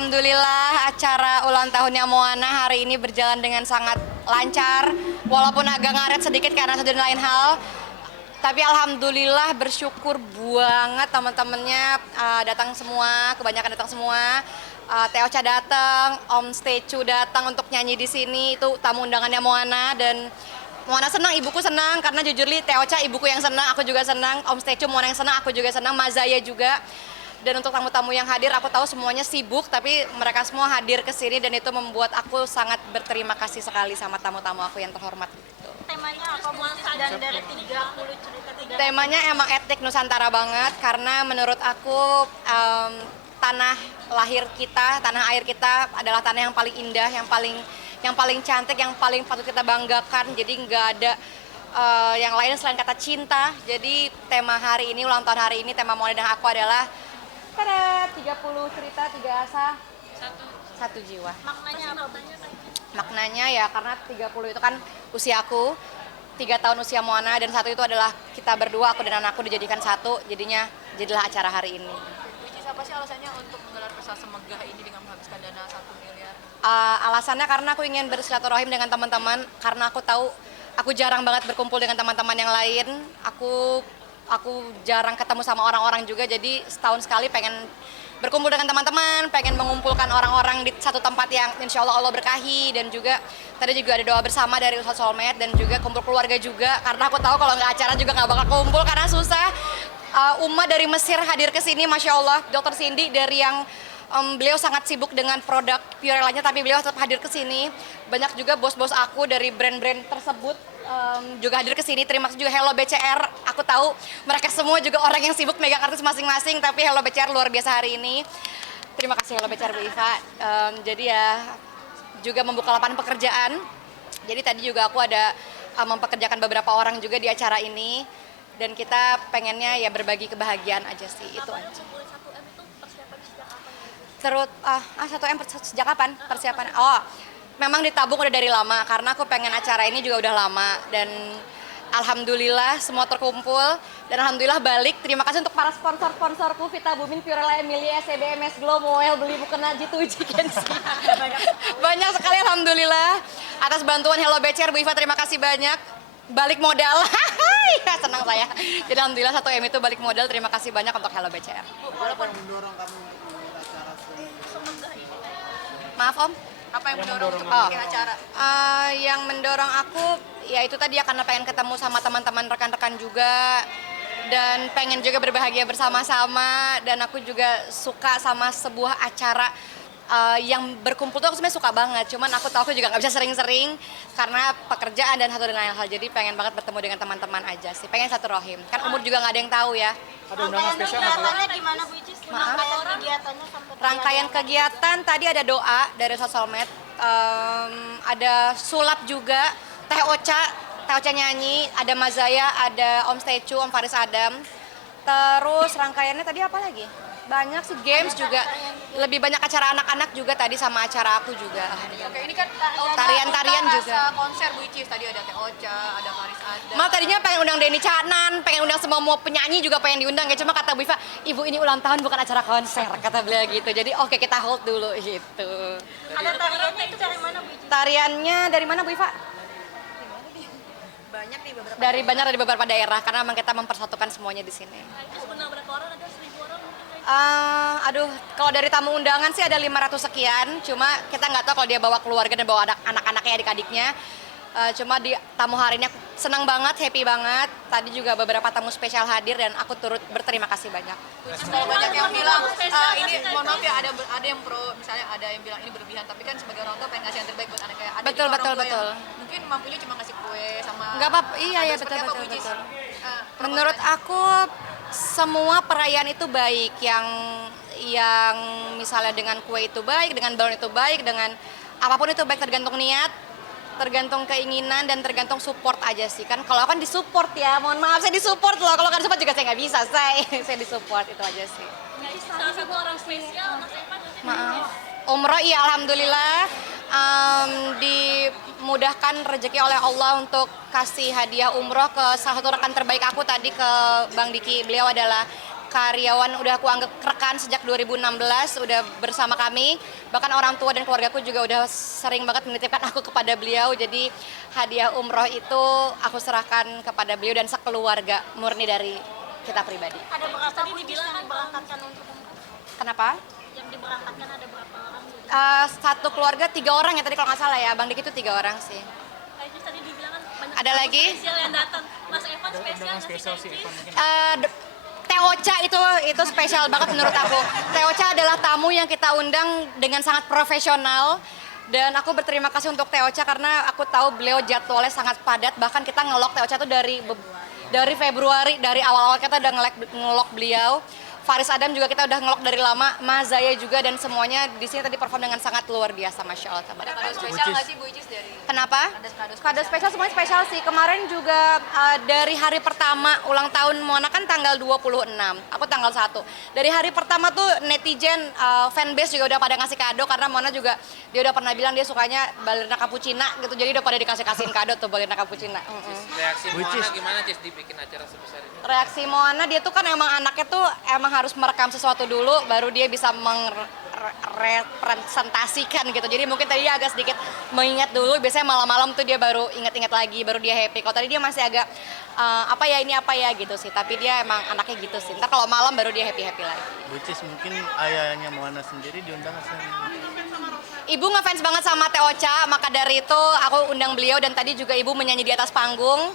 Alhamdulillah acara ulang tahunnya Moana hari ini berjalan dengan sangat lancar. Walaupun agak ngaret sedikit karena satu dan lain hal. Tapi alhamdulillah bersyukur banget teman-temannya datang semua, kebanyakan datang semua. Teh Ocha datang, Om Stecu datang untuk nyanyi di sini. Itu tamu undangannya Moana dan Moana senang, ibuku senang karena jujur li Teh Ocha ibuku yang senang, aku juga senang. Om Stecu Moana yang senang, aku juga senang. Mazaya juga. Dan untuk tamu-tamu yang hadir, aku tahu semuanya sibuk, tapi mereka semua hadir ke sini dan itu membuat aku sangat berterima kasih sekali sama tamu-tamu aku yang terhormat. Gitu. Temanya apa Bu? Dan dari 30 cerita Temanya emang etnik Nusantara banget karena menurut aku tanah lahir kita, tanah air kita adalah tanah yang paling indah, yang paling cantik, yang paling patut kita banggakan. Jadi nggak ada yang lain selain kata cinta. Jadi tema hari ini, ulang tahun hari ini, tema Moana dan aku adalah pada 30 cerita, 3 asa, satu jiwa. Maknanya apa? Maknanya ya karena 30 itu kan usiaku, 3 tahun usia Moana dan satu itu adalah kita berdua, aku dan anakku dijadikan satu, jadilah acara hari ini. Which is apa sih alasannya untuk menggelar pesta semegah ini dengan menghabiskan dana 1 miliar? Alasannya karena aku ingin bersilaturahim dengan teman-teman, karena aku tahu aku jarang banget berkumpul dengan teman-teman yang lain. Aku jarang ketemu sama orang-orang juga, jadi setahun sekali pengen berkumpul dengan teman-teman, pengen mengumpulkan orang-orang di satu tempat yang insya Allah Allah berkahi. Dan juga tadi juga ada doa bersama dari Ustadz Solmed dan juga kumpul keluarga juga, karena aku tahu kalau nggak acara juga nggak bakal kumpul karena susah. Uma dari Mesir hadir ke sini, Masya Allah. Dokter Cindy dari yang beliau sangat sibuk dengan produk Purellanya, tapi beliau tetap hadir ke sini. Banyak juga bos-bos aku dari brand-brand tersebut juga hadir ke sini. Terima kasih juga Hello BCR. Aku tahu mereka semua juga orang yang sibuk megang artis masing-masing, tapi Hello BCR luar biasa hari ini. Terima kasih Hello BCR Bu Iva. Jadi ya juga membuka lapangan pekerjaan. Jadi tadi juga aku ada mempekerjakan beberapa orang juga di acara ini. Dan kita pengennya ya berbagi kebahagiaan aja sih, itu aja. 1M itu persiapan sejak kapan? Terus 1M sejak kapan persiapan? Oh, memang ditabung udah dari lama karena aku pengen acara ini juga udah lama dan alhamdulillah semua terkumpul dan alhamdulillah balik. Terima kasih untuk para sponsor-sponsorku, Vita Bumin, Purella Emilia, SCBMS Glow, Moel, Beli Mukena, G2G, banyak sekali alhamdulillah atas bantuan Hello BCR Bu Iva, terima kasih banyak. Balik modal. Ya, senang saya. Jadi alhamdulillah 1M itu balik modal. Terima kasih banyak untuk Hello BCR. Walaupun mendorong kamu untuk membuat acara Semegah ini. Maaf Om. Apa yang mendorong untuk bikin acara? Yang mendorong aku ya itu tadi ya karena pengen ketemu sama teman-teman rekan-rekan juga dan pengen juga berbahagia bersama-sama dan aku juga suka sama sebuah acara yang berkumpul tuh aku sebenarnya suka banget, cuman aku tahu aku juga nggak bisa sering-sering karena pekerjaan dan satu dan lain hal, jadi pengen banget bertemu dengan teman-teman aja sih, pengen satu rohim, kan umur juga nggak ada yang tahu ya. ada undangan spesial nggak Bu? Kegiatannya gimana Bu Icis? Maaf? Rangkaian kegiatannya sampai Rangkaian kegiatan tadi ada doa dari Ustadz Solmed, ada sulap juga, Teh Ocha nyanyi, ada Mazaya, ada Om Stecu, Om Faris Adam. Terus rangkaiannya tadi apa lagi? Banyak sih, games juga. Lebih banyak acara anak-anak juga tadi sama acara aku juga. Oke, ini kan Tarian-tarian juga. konser Bu Icis, tadi ada Teh Ocha, ada Faris Adam. Mal tadinya pengen undang Denny Caknan, pengen undang semua penyanyi juga pengen diundang ya. Cuma kata Bu Iva, ibu ini ulang tahun bukan acara konser, kata beliau gitu. Jadi oke, kita hold dulu gitu. Ada tariannya itu dari mana Bu Icis? Tariannya dari mana Bu Iva? Banyak nih beberapa. Dari beberapa daerah karena memang kita mempersatukan semuanya di sini. Itu benar berapa orang? Ada 1.000 orang mungkin? Aduh, kalau dari tamu undangan sih ada 500 sekian. Cuma kita nggak tahu kalau dia bawa keluarga dan bawa anak-anaknya, adik-adiknya. Cuma di tamu hari ini aku senang banget, happy banget. Tadi juga beberapa tamu spesial hadir dan aku turut berterima kasih banyak. Kalau banyak yang bilang ini mohon maaf ya, ada yang pro, misalnya ada yang bilang ini berlebihan, tapi kan sebagai orang tua pengen ngasih yang terbaik buat anaknya. Ada Betul, juga betul, orang tua betul. yang mungkin mampunya cuma ngasih kue sama. Nggak apa-apa, iya Ada ya seperti betul apa, betul Bu Icis? betul. Permasalahannya. Menurut aku semua perayaan itu baik, yang misalnya dengan kue itu baik, dengan balon itu baik, dengan apapun itu baik, tergantung niat, tergantung keinginan dan tergantung support aja sih kan. Kalau aku kan disupport ya, mohon maaf saya disupport loh. Kalau kan support juga saya nggak bisa, saya disupport itu aja sih. Salah satu orang spesial Mas Evan nanti. Maaf. Umroh iya alhamdulillah dimudahkan rezeki oleh Allah untuk kasih hadiah umroh ke salah satu rekan terbaik aku tadi, ke Bang Diki. Beliau adalah karyawan udah aku anggap rekan sejak 2016, udah bersama kami. Bahkan orang tua dan keluargaku juga udah sering banget menitipkan aku kepada beliau. Jadi hadiah umroh itu aku serahkan kepada beliau dan sekeluarga, murni dari kita pribadi. Ada berapa bucis yang diberangkatkan untuk umroh? Kenapa? Yang diberangkatkan ada berapa orang? Satu keluarga 3 orang ya tadi kalau nggak salah ya, Bang Diki itu 3 orang sih. Kayaknya tadi dibilang kan banyak Ada tamu lagi? spesial yang datang. Mas Evan spesial nggak sih Kencis? Teocha itu spesial banget menurut aku. Teocha adalah tamu yang kita undang dengan sangat profesional. Dan aku berterima kasih untuk Teocha karena aku tahu beliau jadwalnya sangat padat. Bahkan kita ngelok Teocha itu dari Februari, dari awal-awal kita udah ngelok beliau. Faris Adam juga kita udah ngelok dari lama, Mas Zaya juga, dan semuanya di sini tadi perform dengan sangat luar biasa, Masya Allah. Ada kado spesial nggak sih Bu Icis dari? Kenapa? Ada Kado spesial semuanya spesial sih. Kemarin juga dari hari pertama ulang tahun Moana kan tanggal 26, aku tanggal 1. Dari hari pertama tuh netizen fanbase juga udah pada ngasih kado karena Moana juga dia udah pernah bilang dia sukanya balerina cappuccina gitu. Jadi udah pada dikasih-kasihin kado tuh balerina cappuccina. Reaksi Moana gimana Cis dibikin acara sebesar ini? Reaksi Moana dia tuh kan emang anaknya tuh emang harus merekam sesuatu dulu baru dia bisa representasikan gitu. Jadi mungkin tadi dia agak sedikit mengingat dulu, biasanya malam-malam tuh dia baru ingat-ingat lagi, baru dia happy. Kalau tadi dia masih agak apa ya gitu sih, tapi dia emang anaknya gitu sih. Ntar kalau malam baru dia happy-happy lagi. Which is mungkin ayahnya Moana sendiri diundang ke sana. Ibu ngefans banget sama Teocha, maka dari itu aku undang beliau dan tadi juga ibu menyanyi di atas panggung.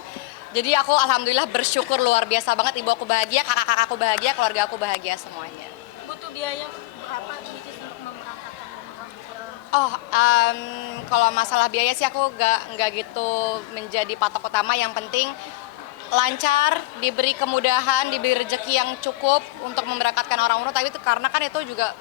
Jadi aku alhamdulillah bersyukur luar biasa banget, ibu aku bahagia, kakak-kakak aku bahagia, keluarga aku bahagia semuanya. Butuh biaya berapa bucis untuk memberangkatkan umroh? Oh, kalau masalah biaya sih aku nggak gitu menjadi patok utama. Yang penting lancar, diberi kemudahan, diberi rezeki yang cukup untuk memberangkatkan orang umroh. Tapi itu karena kan itu juga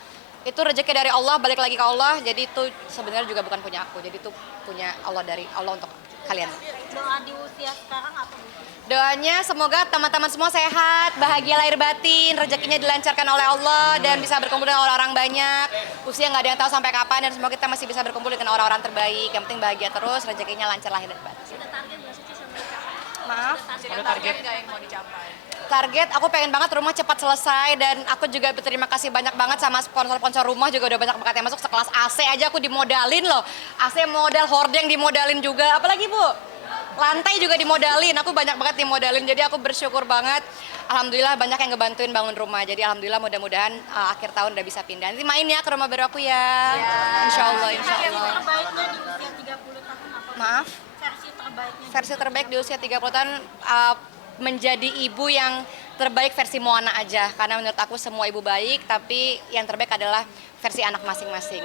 itu rezeki dari Allah, balik lagi ke Allah. Jadi itu sebenarnya juga bukan punya aku. Jadi itu punya Allah, dari Allah untuk kalian. Doa di usia sekarang apa Bu? Doanya semoga teman-teman semua sehat, bahagia lahir batin, rezekinya dilancarkan oleh Allah dan bisa berkumpul dengan orang-orang banyak. Usia nggak ada yang tahu sampai kapan dan semoga kita masih bisa berkumpul dengan orang-orang terbaik. Yang penting bahagia terus, rezekinya lancar lahir dan batin. Ada target nggak sih Cis yang mau dicapai? Maaf. Ada target nggak yang mau dicapai? Target aku pengen banget rumah cepat selesai dan aku juga berterima kasih banyak banget sama sponsor-sponsor rumah juga udah banyak banget yang masuk. Sekelas AC aja aku dimodalin loh. AC modal, hordeng dimodalin juga. Apalagi Bu? Lantai juga dimodalin. Aku banyak banget dimodalin. Jadi aku bersyukur banget. Alhamdulillah banyak yang ngebantuin bangun rumah. Jadi alhamdulillah mudah-mudahan akhir tahun udah bisa pindah. Nanti main ya ke rumah baru aku ya. Insya Allah, insya Versi Allah. terbaiknya di usia 30 tahun apa? Maaf. Versi terbaiknya. Versi terbaik di usia 30 tahun menjadi ibu yang terbaik versi Moana aja, karena menurut aku semua ibu baik, tapi yang terbaik adalah versi anak masing-masing.